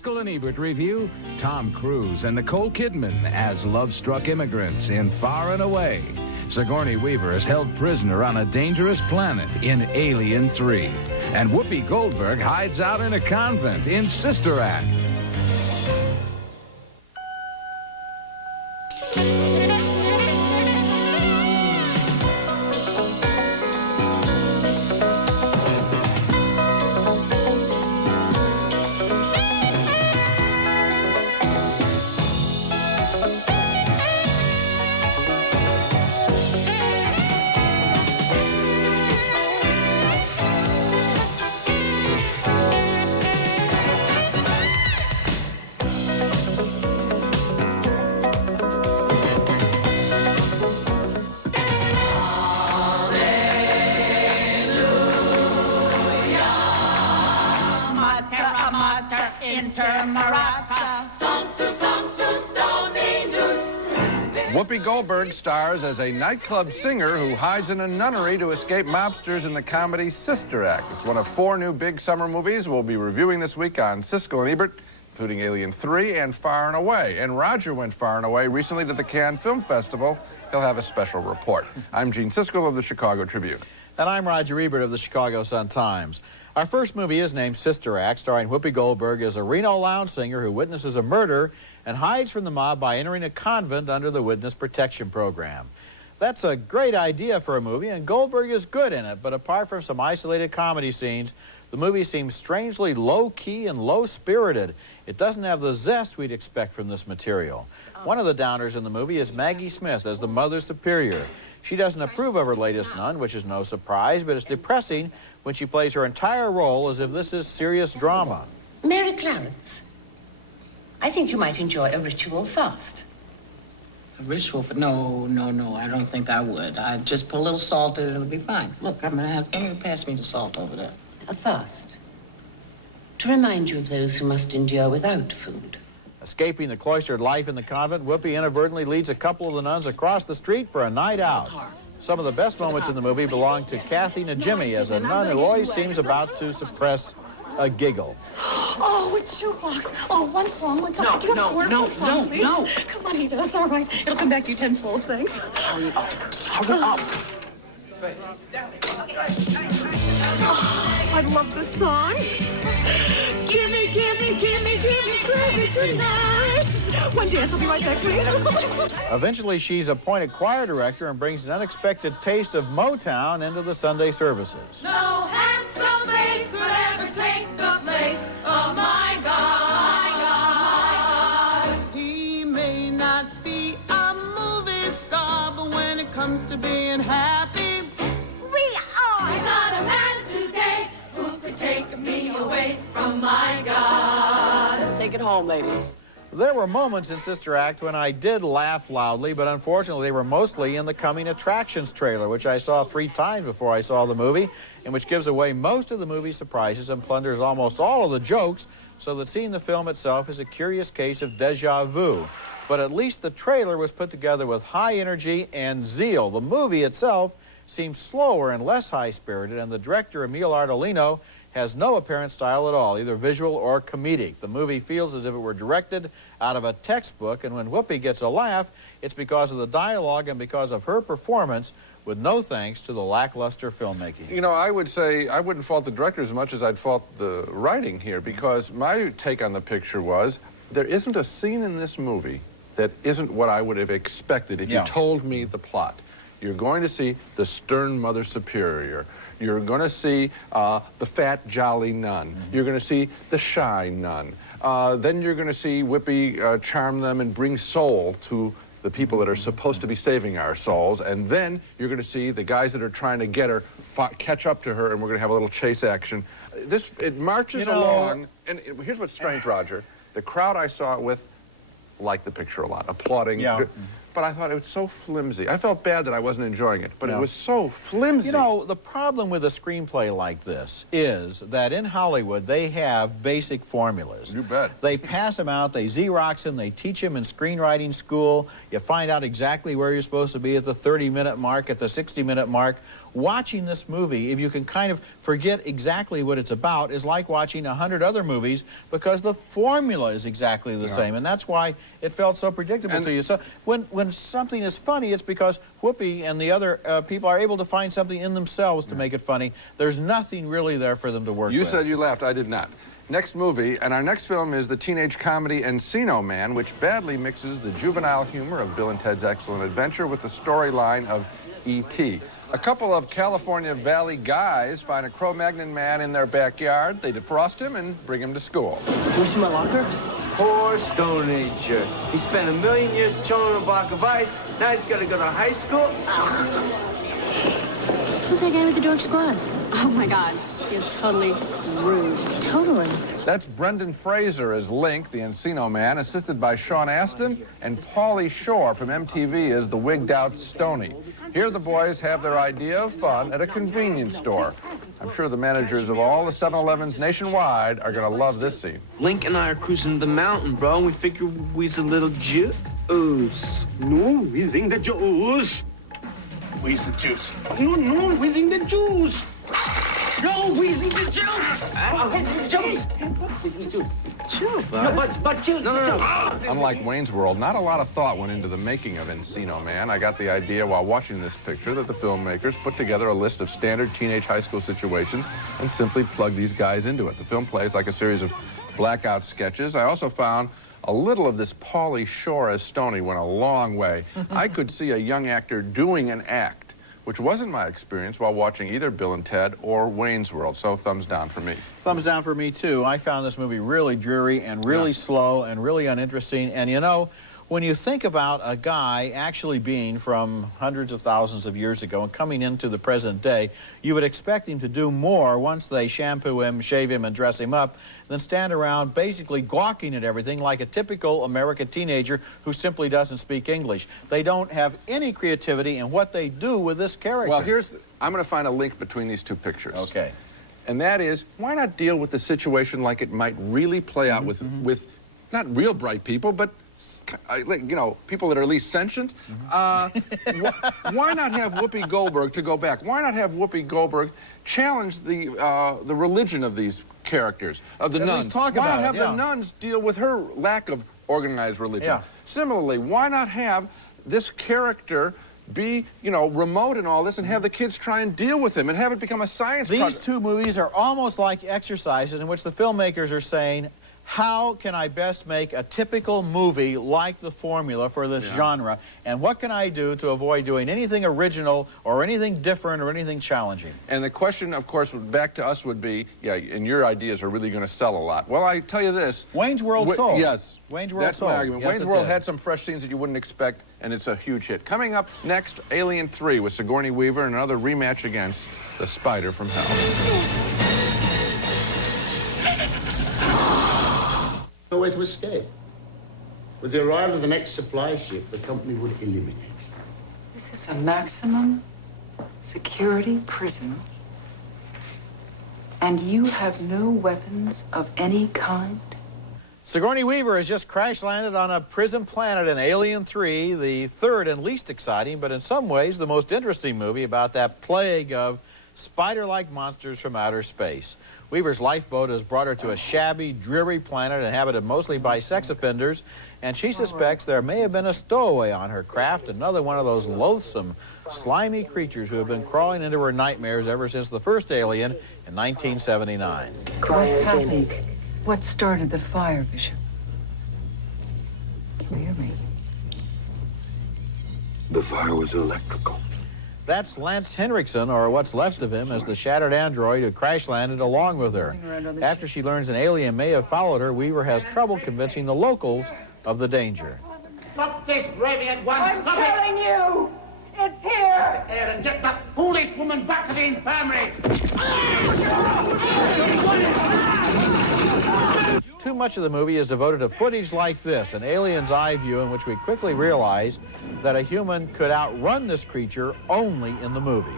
Siskel and Ebert review Tom Cruise and Nicole Kidman as love-struck immigrants in Far and Away. Sigourney Weaver is held prisoner on a dangerous planet in Alien³ And Whoopi Goldberg hides out in a convent in Sister Act. Whoopi Goldberg stars as a nightclub singer who hides in a nunnery to escape mobsters in the comedy Sister Act. It's one of 4 new big summer movies we'll be reviewing this week on Siskel and Ebert, including Alien³ and Far and Away. And Roger went Far and Away recently to the Cannes Film Festival. He'll have a special report. I'm Gene Siskel of the Chicago Tribune. And I'm Roger Ebert of the Chicago Sun-Times. Our first movie is named Sister Act, starring Whoopi Goldberg as a Reno lounge singer who witnesses a murder and hides from the mob by entering a convent under the Witness Protection Program. That's a great idea for a movie, and Goldberg is good in it, but apart from some isolated comedy scenes, the movie seems strangely low-key and low-spirited. It doesn't have the zest we'd expect from this material. One of the downers in the movie is Maggie Smith as the Mother Superior. She doesn't approve of her latest nun, which is no surprise, but it's depressing when she plays her entire role as if this is serious drama. Mary Clarence, I think you might enjoy a ritual fast. A ritual for... No, I don't think I would. I'd just put a little salt in it, it'll be fine. Look, I'm gonna pass me the salt over there. A fast. To remind you of those who must endure without food. Escaping the cloistered life in the convent, Whoopi inadvertently leads a couple of the nuns across the street for a night out. Some of the best moments in the movie belong to Kathy Najimy as a nun who always seems about to suppress a giggle. Oh, a jukebox. Oh, one song. Do you have a word for song, please? No. Come on, he does. All right. It'll come back to you tenfold, thanks. Hurry up. Oh, I love this song. Gimme, gravy tonight. One dance, I'll be right back, please. Eventually, she's appointed choir director and brings an unexpected taste of Motown into the Sunday services. No handsome face could ever take the place of my God. He may not be a movie star, but when it comes to being happy, we are. He's not a man today who could take me away from my God. Let's take it home, ladies. There were moments in Sister Act when I did laugh loudly, but unfortunately they were mostly in the coming attractions trailer, which I saw 3 times before I saw the movie, and which gives away most of the movie's surprises and plunders almost all of the jokes, so that seeing the film itself is a curious case of déjà vu. But at least the trailer was put together with high energy and zeal. The movie itself seems slower and less high-spirited, and the director, Emile Ardolino, has no apparent style at all, either visual or comedic. The movie feels as if it were directed out of a textbook, and when Whoopi gets a laugh, it's because of the dialogue and because of her performance, with no thanks to the lackluster filmmaking. You know, I would say I wouldn't fault the director as much as I'd fault the writing here, because my take on the picture was there isn't a scene in this movie that isn't what I would have expected if you told me the plot. You're going to see the stern Mother Superior. You're going to see the fat, jolly nun. You're going to see the shy nun. Then you're going to see Whoopi charm them and bring soul to the people that are supposed to be saving our souls. And then you're going to see the guys that are trying to get her catch up to her, and we're going to have a little chase action. It marches along. And here's what's strange, Roger. The crowd I saw it with liked the picture a lot, applauding. Yeah. But I thought it was so flimsy. I felt bad that I wasn't enjoying it, but it was so flimsy. You know, the problem with a screenplay like this is that in Hollywood, they have basic formulas. You bet. They pass them out, they Xerox them, they teach them in screenwriting school. You find out exactly where you're supposed to be at the 30-minute mark, at the 60-minute mark. watching this movie, if you can kind of forget exactly what it's about, is like watching 100 other movies because the formula is exactly the same, and that's why it felt so predictable to you. So when something is funny, it's because Whoopi and the other people are able to find something in themselves to make it funny. There's nothing really there for them to work with. You said you laughed. I did not. Next movie, and our next film is the teenage comedy Encino Man, which badly mixes the juvenile humor of Bill and Ted's Excellent Adventure with the storyline of E.T. A couple of California Valley guys find a Cro-Magnon man in their backyard. They defrost him and bring him to school. You see my locker? Poor Stone Ager. He spent 1,000,000 years chilling on a block of ice. Now he's got to go to high school. Who's that guy with the dork squad? Oh, my God. He is totally rude. Totally. That's Brendan Fraser as Link, the Encino Man, assisted by Sean Astin, and Pauly Shore from MTV as the wigged-out Stoney. Here the boys have their idea of fun at a convenience store. I'm sure the managers of all the 7-Elevens nationwide are going to love this scene. Link and I are cruising the mountain, bro, and we figure we's a little juice. No, we's in the juice. We's the juice. No, we's in the juice. No, we's in the juice. We's in the juice. Chill, bud. No, but juice. No. Unlike Wayne's World, not a lot of thought went into the making of Encino Man. I got the idea while watching this picture that the filmmakers put together a list of standard teenage high school situations and simply plugged these guys into it. The film plays like a series of blackout sketches. I also found a little of this Pauly Shore as Stoney went a long way. I could see a young actor doing an act, which wasn't my experience while watching either Bill and Ted or Wayne's World, so thumbs down for me. Thumbs down for me, too. I found this movie really dreary and really slow and really uninteresting. And, you know, when you think about a guy actually being from hundreds of thousands of years ago and coming into the present day, you would expect him to do more once they shampoo him, shave him, and dress him up than stand around basically gawking at everything like a typical American teenager who simply doesn't speak English. They don't have any creativity in what they do with this character. Well, I'm going to find a link between these two pictures. Okay. And that is, why not deal with the situation like it might really play out with not real bright people, but you know, people that are at least sentient. Why not have Whoopi Goldberg to go back? Why not have Whoopi Goldberg challenge the religion of these characters, of the nuns? Why not have the nuns deal with her lack of organized religion? Yeah. Similarly, why not have this character be, you know, remote and all this, and have the kids try and deal with him and have it become a science project? These two movies are almost like exercises in which the filmmakers are saying, how can I best make a typical movie like the formula for this genre? And what can I do to avoid doing anything original or anything different or anything challenging? And the question, of course, back to us would be, and your ideas are really going to sell a lot. Well, I tell you this. Wayne's World sold. Yes. Wayne's World That's sold. my argument. Yes, Wayne's World had some fresh scenes that you wouldn't expect, and it's a huge hit. Coming up next, Alien 3 with Sigourney Weaver and another rematch against the Spider from Hell. No way to escape. With the arrival of the next supply ship, the company would eliminate. This is a maximum security prison, and you have no weapons of any kind? Sigourney Weaver has just crash-landed on a prison planet in Alien 3, the third and least exciting, but in some ways the most interesting movie about that plague of spider-like monsters from outer space. Weaver's lifeboat has brought her to a shabby, dreary planet inhabited mostly by sex offenders, and she suspects there may have been a stowaway on her craft, another one of those loathsome, slimy creatures who have been crawling into her nightmares ever since the first Alien in 1979. What happened? What started the fire, Bishop? Can you hear me? The fire was electrical. That's Lance Henriksen, or what's left of him, as the shattered android who crash-landed along with her. After she learns an alien may have followed her, Weaver has trouble convincing the locals of the danger. Stop this raving at once! I'm telling you! It's here! Air and get that foolish woman back to the infirmary! Too much of the movie is devoted to footage like this, an alien's eye view in which we quickly realize that a human could outrun this creature only in the movies.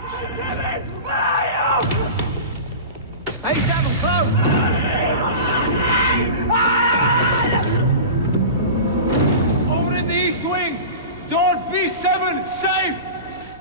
Hey, Seven, close! Over in the east wing! Don't be Seven! Safe!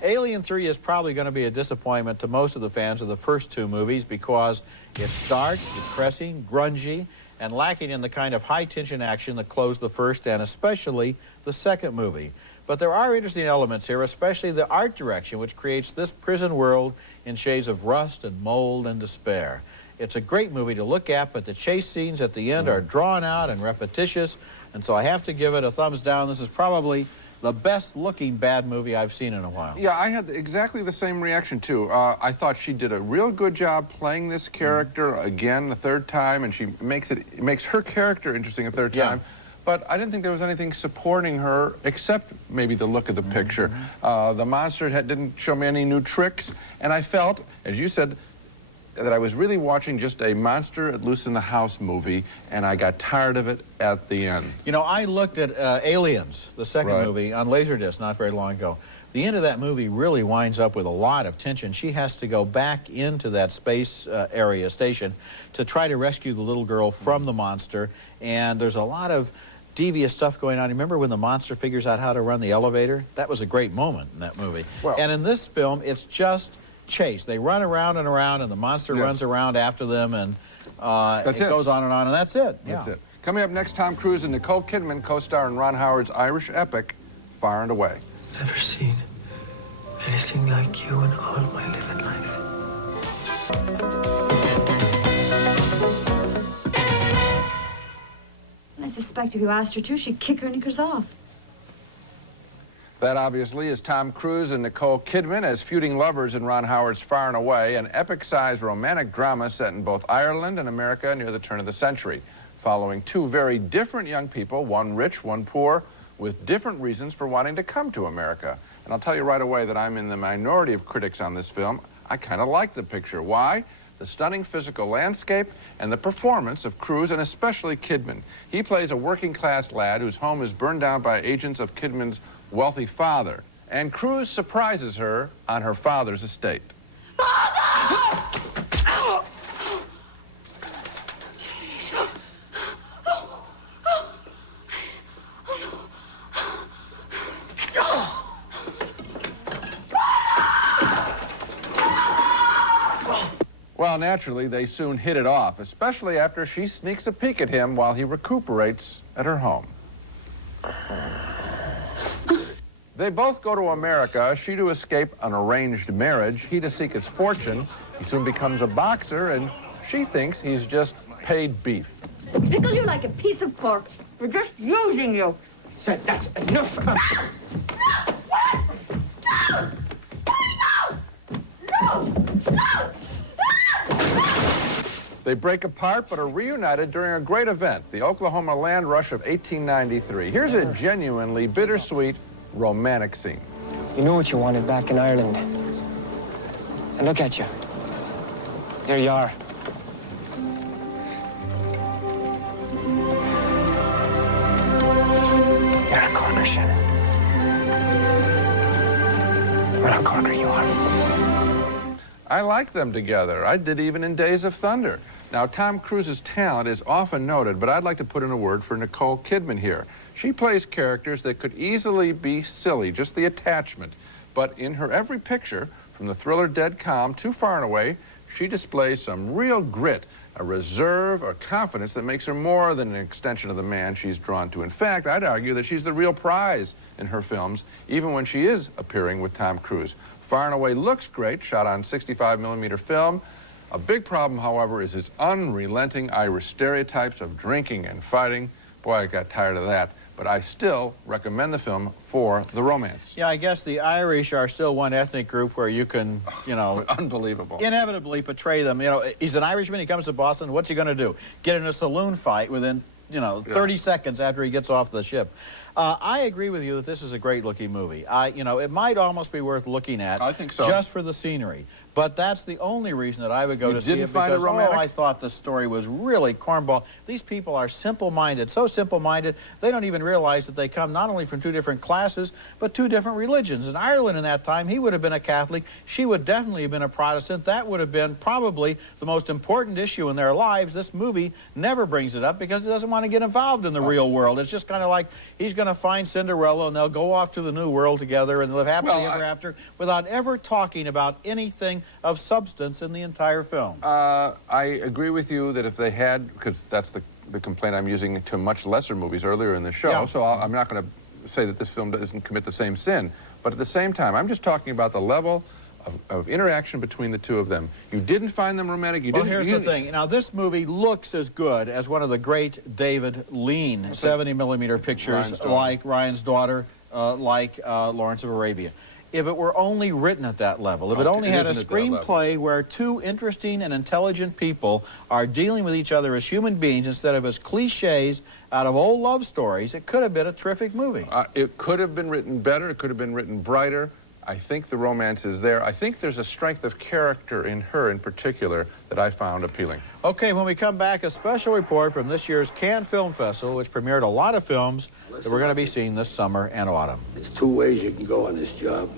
Alien 3 is probably going to be a disappointment to most of the fans of the first two movies because it's dark, depressing, grungy, and lacking in the kind of high-tension action that closed the first and especially the second movie. But there are interesting elements here, especially the art direction, which creates this prison world in shades of rust and mold and despair. It's a great movie to look at, but the chase scenes at the end are drawn out and repetitious, and so I have to give it a thumbs down. This is probably the best-looking bad movie I've seen in a while. Yeah, I had exactly the same reaction, too. I thought she did a real good job playing this character again the third time, and she makes her character interesting a third time. But I didn't think there was anything supporting her except maybe the look of the picture. The monster didn't show me any new tricks, and I felt, as you said, that I was really watching just a monster loose in the house movie, and I got tired of it at the end. You know, I looked at Aliens, the second movie, on Laserdisc not very long ago. The end of that movie really winds up with a lot of tension. She has to go back into that space area station to try to rescue the little girl from the monster, and there's a lot of devious stuff going on. Remember when the monster figures out how to run the elevator? That was a great moment in that movie. Well, and in this film, it's just chase. They run around and around, and the monster runs around after them, and it goes on, and that's it. That's it. Coming up next, Tom Cruise and Nicole Kidman co-star in Ron Howard's Irish epic, Far and Away. Never seen anything like you in all my living life. I suspect if you asked her to, she'd kick her knickers off. That, obviously, is Tom Cruise and Nicole Kidman as feuding lovers in Ron Howard's Far and Away, an epic-sized romantic drama set in both Ireland and America near the turn of the century, following two very different young people, one rich, one poor, with different reasons for wanting to come to America. And I'll tell you right away that I'm in the minority of critics on this film. I kind of like the picture. Why? The stunning physical landscape and the performance of Cruise, and especially Kidman. He plays a working-class lad whose home is burned down by agents of Kidman's wealthy father, and Cruise surprises her on her father's estate. Father! Well, naturally, they soon hit it off, especially after she sneaks a peek at him while he recuperates at her home. They both go to America, she to escape an arranged marriage, he to seek his fortune. He soon becomes a boxer, and she thinks he's just paid beef. Pickle you like a piece of pork. We're just using you. Said that's enough. No! What? No! No! No! They break apart, but are reunited during a great event, the Oklahoma Land Rush of 1893. Here's a genuinely bittersweet, romantic scene. You know what you wanted back in Ireland. And look at you. Here you are. You're a corner, Shannon. What a corner you are. I like them together. I did even in Days of Thunder. Now, Tom Cruise's talent is often noted, but I'd like to put in a word for Nicole Kidman here. She plays characters that could easily be silly, just the attachment. But in her every picture, from the thriller Dead Calm to Far and Away, she displays some real grit, a reserve, a confidence that makes her more than an extension of the man she's drawn to. In fact, I'd argue that she's the real prize in her films, even when she is appearing with Tom Cruise. Far and Away looks great, shot on 65mm film. A big problem, however, is its unrelenting Irish stereotypes of drinking and fighting. Boy, I got tired of that. But I still recommend the film for the romance. Yeah, I guess the Irish are still one ethnic group where you can, you know... Unbelievable. Inevitably portray them. You know, he's an Irishman, he comes to Boston, what's he going to do? Get in a saloon fight within, you know, 30 seconds after he gets off the ship. I agree with you that this is a great-looking movie. You know, it might almost be worth looking at. I think so. Just for the scenery. But that's the only reason that I would go to see it, because, I thought the story was really cornball. These people are simple-minded, so simple-minded, they don't even realize that they come not only from two different classes, but two different religions. In Ireland in that time, he would have been a Catholic, she would definitely have been a Protestant. That would have been probably the most important issue in their lives. This movie never brings it up because he doesn't want to get involved in the real world. It's just kind of like he's going going to find Cinderella and they'll go off to the new world together and live happily ever after without ever talking about anything of substance in the entire film. I agree with you that if they had, because that's the complaint I'm using to much lesser movies earlier in the show, so I'm not going to say that this film doesn't commit the same sin. But at the same time, I'm just talking about the level of interaction between the two of them. You didn't find them romantic. Well, here's the thing. Now, this movie looks as good as one of the great David Lean 70-millimeter pictures like Ryan's Daughter, like Lawrence of Arabia. If it were only written at that level, if it only had a screenplay where two interesting and intelligent people are dealing with each other as human beings instead of as cliches out of old love stories, it could have been a terrific movie. It could have been written better. It could have been written brighter. I think the romance is there. I think there's a strength of character in her in particular that I found appealing. Okay, when we come back, a special report from this year's Cannes Film Festival, which premiered a lot of films that we're going to be seeing this summer and autumn. There's two ways you can go on this job.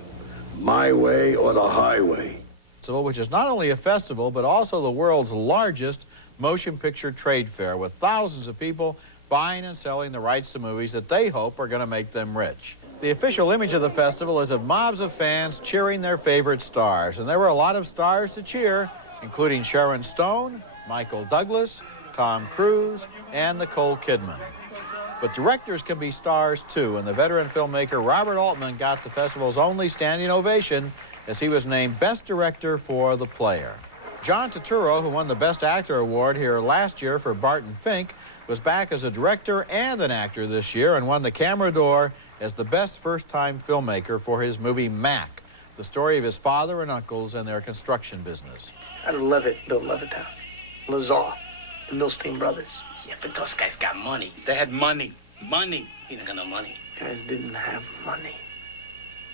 My way or the highway. Which is not only a festival, but also the world's largest motion picture trade fair, with thousands of people buying and selling the rights to movies that they hope are going to make them rich. The official image of the festival is of mobs of fans cheering their favorite stars. And there were a lot of stars to cheer, including Sharon Stone, Michael Douglas, Tom Cruise, and Nicole Kidman. But directors can be stars too, and the veteran filmmaker Robert Altman got the festival's only standing ovation as he was named Best Director for The Player. John Turturro, who won the Best Actor award here last year for Barton Fink, was back as a director and an actor this year and won the Camera d'Or as the Best First-Time Filmmaker for his movie Mac, the story of his father and uncles and their construction business. I'd love it, Bill Levittown, Lazar, the Milstein brothers. Yeah, but those guys got money. They had money. Money. He didn't got no money. Guys didn't have money.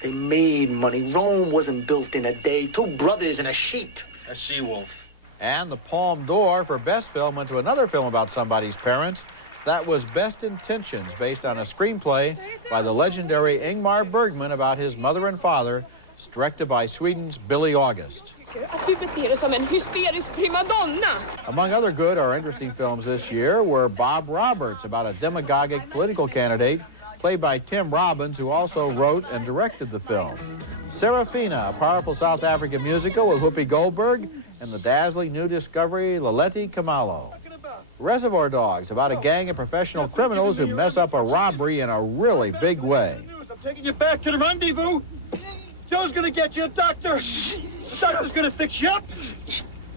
They made money. Rome wasn't built in a day. Two brothers and a sheep. A she-wolf. And the Palme d'Or for Best Film went to another film about somebody's parents. That was Best Intentions, based on a screenplay by the legendary Ingmar Bergman about his mother and father, directed by Sweden's Billy August. Among other good or interesting films this year were Bob Roberts, about a demagogic political candidate, played by Tim Robbins, who also wrote and directed the film. Serafina, a powerful South African musical with Whoopi Goldberg, and the dazzling new discovery, Leleti Khumalo. Reservoir Dogs, about a gang of professional criminals who mess up a robbery in a really big way. I'm taking you back to the rendezvous. Joe's gonna get you a doctor. The doctor's gonna fix you up.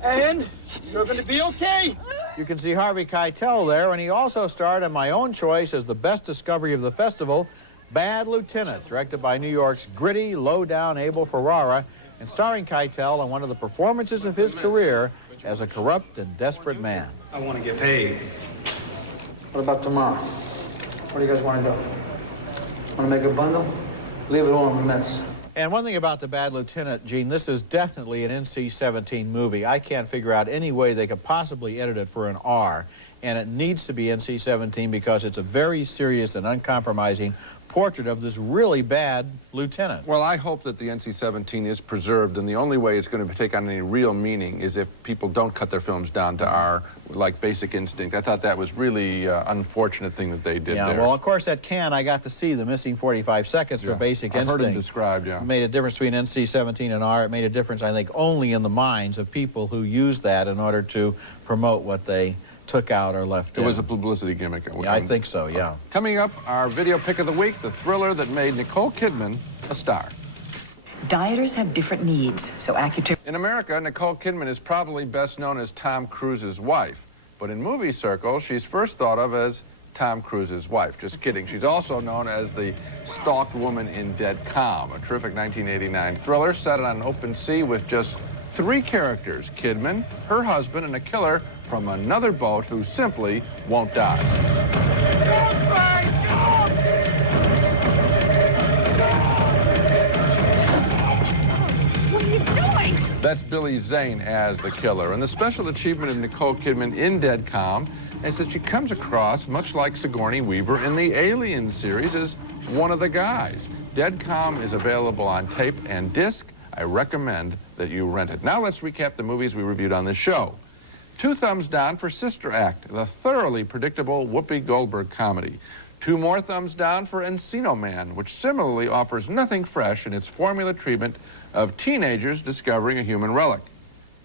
And you're gonna be okay. You can see Harvey Keitel there, and he also starred in my own choice as the best discovery of the festival, Bad Lieutenant, directed by New York's gritty, low-down Abel Ferrara, and starring Keitel in one of the performances of his career as a corrupt and desperate man. I want to get paid. What about tomorrow? What do you guys want to do? Want to make a bundle? Leave it all in the Mets. And one thing about The Bad Lieutenant, Gene, this is definitely an NC-17 movie. I can't figure out any way they could possibly edit it for an R, and it needs to be NC-17 because it's a very serious and uncompromising portrait of this really bad lieutenant. Well, I hope that the NC-17 is preserved, and the only way it's going to take on any real meaning is if people don't cut their films down to R, like Basic Instinct. I thought that was really unfortunate thing that they did there. Well, of course, at Cannes, I got to see the missing 45 seconds for Basic Instinct. I've heard it described, It made a difference between NC-17 and R. It made a difference, I think, only in the minds of people who used that in order to promote what they took out or left in. It was a publicity gimmick. Yeah, I think so, yeah. Coming up, our video pick of the week, the thriller that made Nicole Kidman a star. Dieters have different needs, so Accutip... In America, Nicole Kidman is probably best known as Tom Cruise's wife. But in movie circles, she's first thought of as Tom Cruise's wife. Just kidding. She's also known as the stalked woman in Dead Calm, a terrific 1989 thriller set on an open sea with just 3 characters: Kidman, her husband, and a killer from another boat who simply won't die. What are you doing? That's Billy Zane as the killer. And the special achievement of Nicole Kidman in Dead Calm is that she comes across, much like Sigourney Weaver in the Alien series, as one of the guys. Dead Calm is available on tape and disc. I recommend that you rent it. Now let's recap the movies we reviewed on this show. 2 thumbs down for Sister Act, the thoroughly predictable Whoopi Goldberg comedy. 2 more thumbs down for Encino Man, which similarly offers nothing fresh in its formula treatment of teenagers discovering a human relic.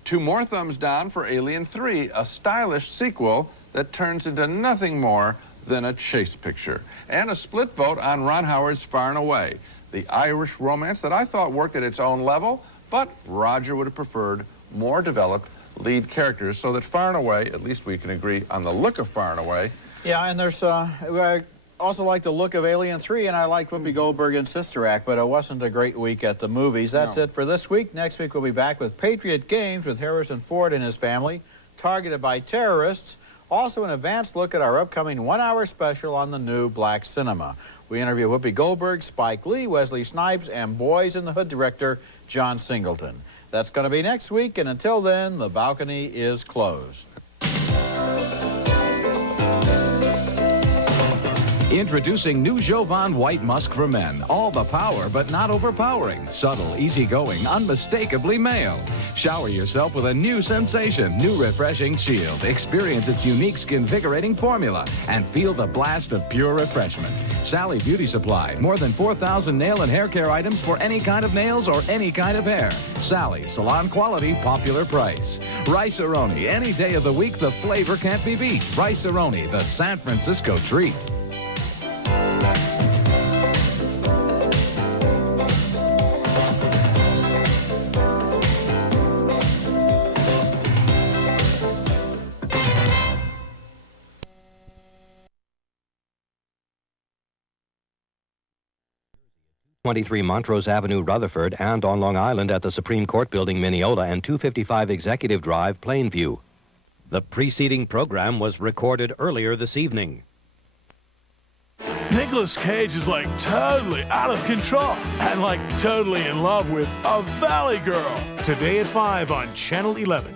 2 more thumbs down for Alien³ a stylish sequel that turns into nothing more than a chase picture. And a split vote on Ron Howard's Far and Away, the Irish romance that I thought worked at its own level, but Roger would have preferred more developed lead characters, so that Far and Away, at least we can agree on the look of Far and Away. Yeah, and there's, I also like the look of Alien³ and I like Whoopi Goldberg in Sister Act, but it wasn't a great week at the movies. That's it for this week. Next week we'll be back with Patriot Games with Harrison Ford and his family, targeted by terrorists. Also an advanced look at our upcoming 1-hour special on the new Black Cinema. We interview Whoopi Goldberg, Spike Lee, Wesley Snipes, and Boys in the Hood director John Singleton. That's going to be next week, and until then, the balcony is closed. Introducing new Jovan White Musk for Men. All the power, but not overpowering. Subtle, easygoing, unmistakably male. Shower yourself with a new sensation, new refreshing Shield. Experience its unique skin-vigorating formula and feel the blast of pure refreshment. Sally Beauty Supply. More than 4,000 nail and hair care items for any kind of nails or any kind of hair. Sally, salon quality, popular price. Rice-A-Roni. Any day of the week, the flavor can't be beat. Rice-A-Roni, the San Francisco treat. '23 Montrose Avenue, Rutherford, and on Long Island at the Supreme Court Building, Mineola, and 255 Executive Drive, Plainview. The preceding program was recorded earlier this evening. Nicolas Cage is like totally out of control and like totally in love with a valley girl. Today at 5 on Channel 11.